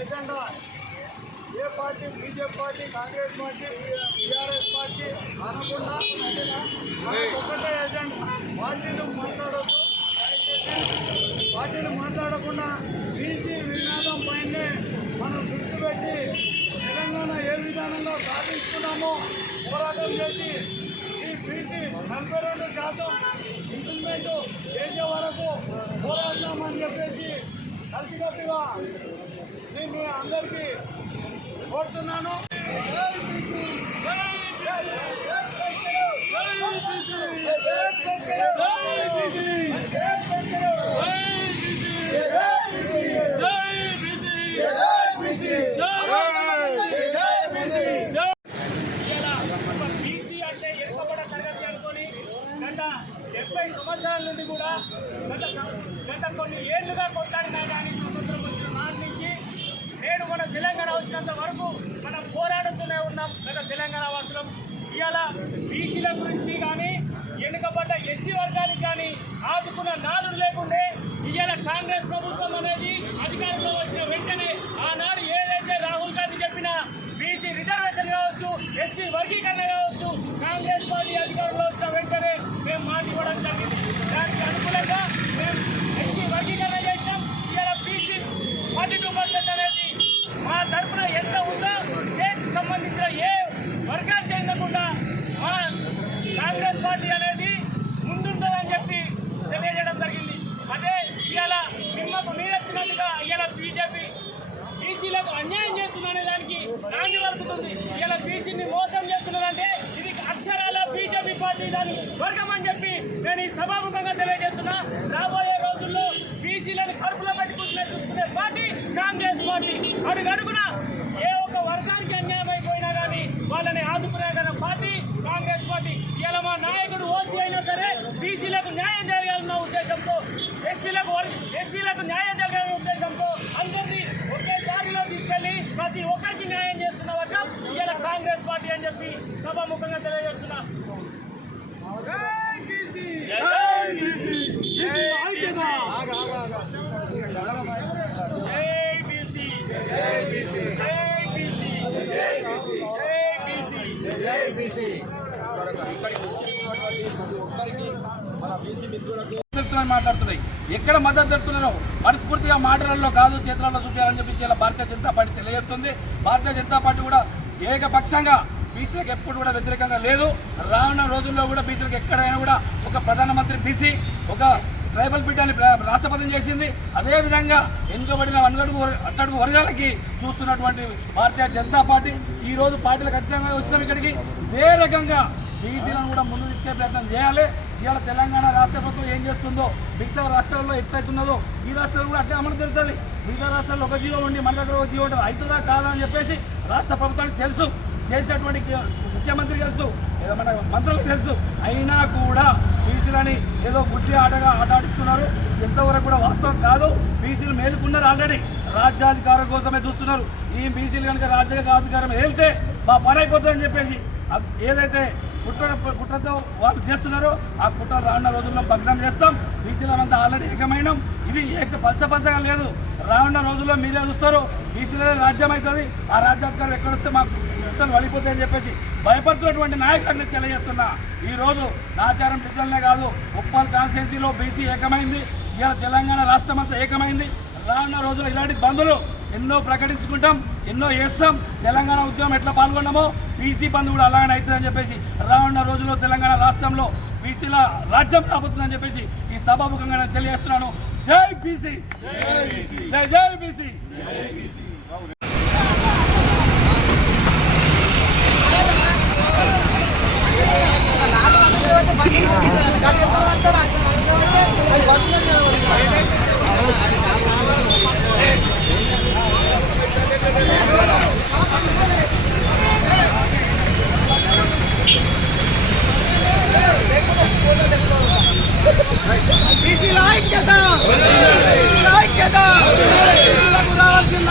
Agenda ఏ party? BJP party Congress party TRS party అనకుండా ఒకటే agenda పార్టీలు మాట్లాడొద్దు. పార్టీలు మాట్లాడకుండా బీసీ వినాదం పైనే మనం దృష్టి పెట్టి తెలంగాణ ఏ విధానంలో సాధించుకున్నామో పోరాటం చేసి ఈ బీసీ నలభై రెండు శాతం ఇంప్లిమెంట్ చేసే వరకు పోరాడదామని చెప్పేసి కలిసికట్టుగా నేను మీ అందరికీ కోరుతున్నాను. డెబ్బై సంవత్సరాల నుండి కూడా గత గత కొన్ని ఏళ్ళుగా కొట్లాడినా కానీ స్వతంత్రం వచ్చిన నాటి నుంచి నేడు మన తెలంగాణ వచ్చినంత వరకు మనం పోరాడుతూనే ఉన్నాం గత తెలంగాణ వాసులం. ఇవాళ బీసీల గురించి కానీ వెనుకబడ్డ ఎస్సీ వర్గానికి కానీ ఆదుకున్న నాదుడు లేకుండే ఇవాళ కాంగ్రెస్ ప్రభుత్వం అనేది నాంది వరకుతుంది ఇలా బీసీని మోసం చేస్తున్నారంటే ఇది అక్షరాల బీజేపీ పార్టీ దాని వర్గం అని చెప్పి నేను ఈ సభాముఖంగా తెలియజేస్తున్నా. రాబోయే రోజుల్లో బీసీలను కడుపులో పెట్టుకుంటున్న చూసుకునే పార్టీ కాంగ్రెస్ పార్టీ. అడుగు అడుగున ఏ ఒక్క వర్గానికి అన్యాయం అయిపోయినా కానీ వాళ్ళని ఆదుకునే పార్టీ కాంగ్రెస్ పార్టీ. ఇలా మా నాయకుడు ఓసీ అయినా సరే బీసీలకు న్యాయం జరగాలన్న ఉద్దేశంతో బీసీ! మాట్లాడుతున్నాయి ఎక్కడ మద్దతు దొరుకుతున్నారో మనస్ఫూర్తిగా మాటలలో కాదు చేతులలో చూపించాలని చెప్పి ఇలా భారతీయ జనతా పార్టీ తెలియజేస్తుంది భారతీయ జనతా పార్టీ కూడా ఏకపక్షంగా బీసీలకు ఎప్పుడు కూడా వ్యతిరేకంగా లేదు రానున్న రోజుల్లో కూడా బీసీలకు ఎక్కడైనా కూడా ఒక ప్రధానమంత్రి బీసీ ఒక ట్రైబల్ బిడ్డని రాష్ట్రపతిని చేసింది. అదేవిధంగా ఎన్నుకబడిన వనగడుగు అట్టడుగు వర్గాలకి చూస్తున్నటువంటి భారతీయ జనతా పార్టీ ఈరోజు పార్టీలకు అత్యంగా వచ్చినాం ఇక్కడికి. ఇదే రకంగా బీసీలను కూడా ముందు తీసుకెళ్ళే ప్రయత్నం చేయాలి. ఇవాళ తెలంగాణ రాష్ట్ర ప్రభుత్వం ఏం చేస్తుందో మిగతా రాష్ట్రాల్లో ఎట్లయితున్నదో ఈ రాష్ట్రాలు కూడా అట్లే అమలు జరుగుతుంది. మిగతా రాష్ట్రాల్లో ఒక జీవో ఉండి మన దగ్గర ఒక జీవో ఉంటుంది అవుతుందా కాదా అని చెప్పేసి రాష్ట్ర ప్రభుత్వానికి తెలుసు. చేసినటువంటి ముఖ్యమంత్రి తెలుసు. ఏదో మన మంత్రులకు తెలుసు. అయినా కూడా బీసీలని ఏదో గుడ్డి ఆటగా ఆట ఆడిస్తున్నారు ఎంతవరకు కూడా వాస్తవం కాదు. బీసీలు మేలుకున్నారు ఆల్రెడీ. రాజ్యాధికారం కోసమే చూస్తున్నారు. ఈ బీసీలు కనుక రాజ్యాధికారం వెళ్తే మా పని అయిపోతుందని చెప్పేసి ఏదైతే కుట్ర కుట్రతో వాళ్ళు చేస్తున్నారో ఆ కుట్ర రానున్న రోజుల్లో భగ్నం చేస్తాం. బీసీలమంతా ఆల్రెడీ ఏకమైనం. ఇది ఏక పచ్చపచ్చగా లేదు. రానున్న రోజుల్లో మీరే చూస్తారు. బీసీలనే రాజ్యం అవుతుంది ఆ రాజ్యాధికారం ఎక్కడొస్తే మాకు కుట్రలు వలిపోతాయని చెప్పేసి భయపడుతున్నటువంటి నాయకులకు తెలియజేస్తున్నా. ఈ రోజు నాచారం బిడ్డలనే కాదు ఉప్పల్ కాన్స్టిట్యున్సీలో బీసీ ఏకమైంది ఇవాళ తెలంగాణ రాష్ట్రం అంతా ఏకమైంది. రానున్న రోజుల్లో ఇలాంటి బంధులు ఎన్నో ప్రకటించుకుంటాం ఎన్నో చేస్తాం. తెలంగాణ ఉద్యమం ఎట్లా పాల్గొన్నామో బీసీ బంధు కూడా అలాగనే అవుతుందని చెప్పేసి రానున్న రోజుల్లో తెలంగాణ రాష్ట్రంలో బీసీల రాజ్యం రాబోతుందని చెప్పేసి ఈ సభాముఖంగా నేను తెలియజేస్తున్నాను. జై బీసీ! జై జై బీసీ! బీసీల ఐక్యత బీసీల ఐక్యత బీసీలకు రావాల్సిన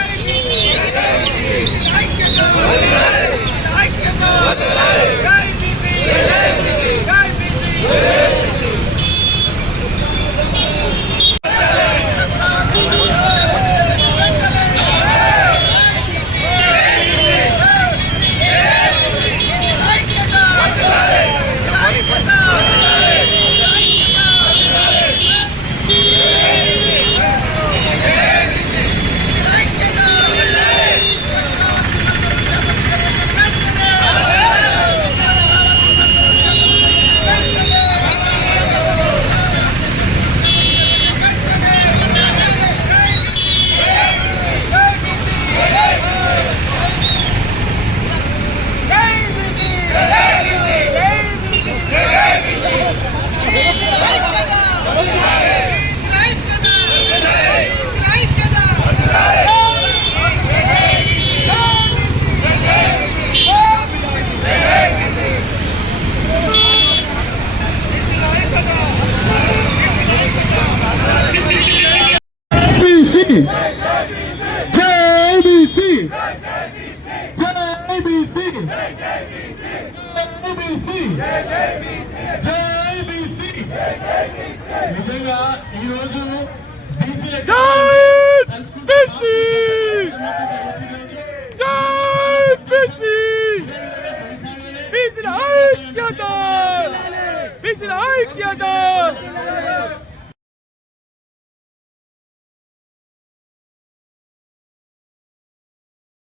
జై బీసీ. జై బీసీ. జై బీసీ. జై బీసీ. నిజంగా ఈరోజు బీసీ. బీసీల ఐక్యత. బీసీల ఐక్యత.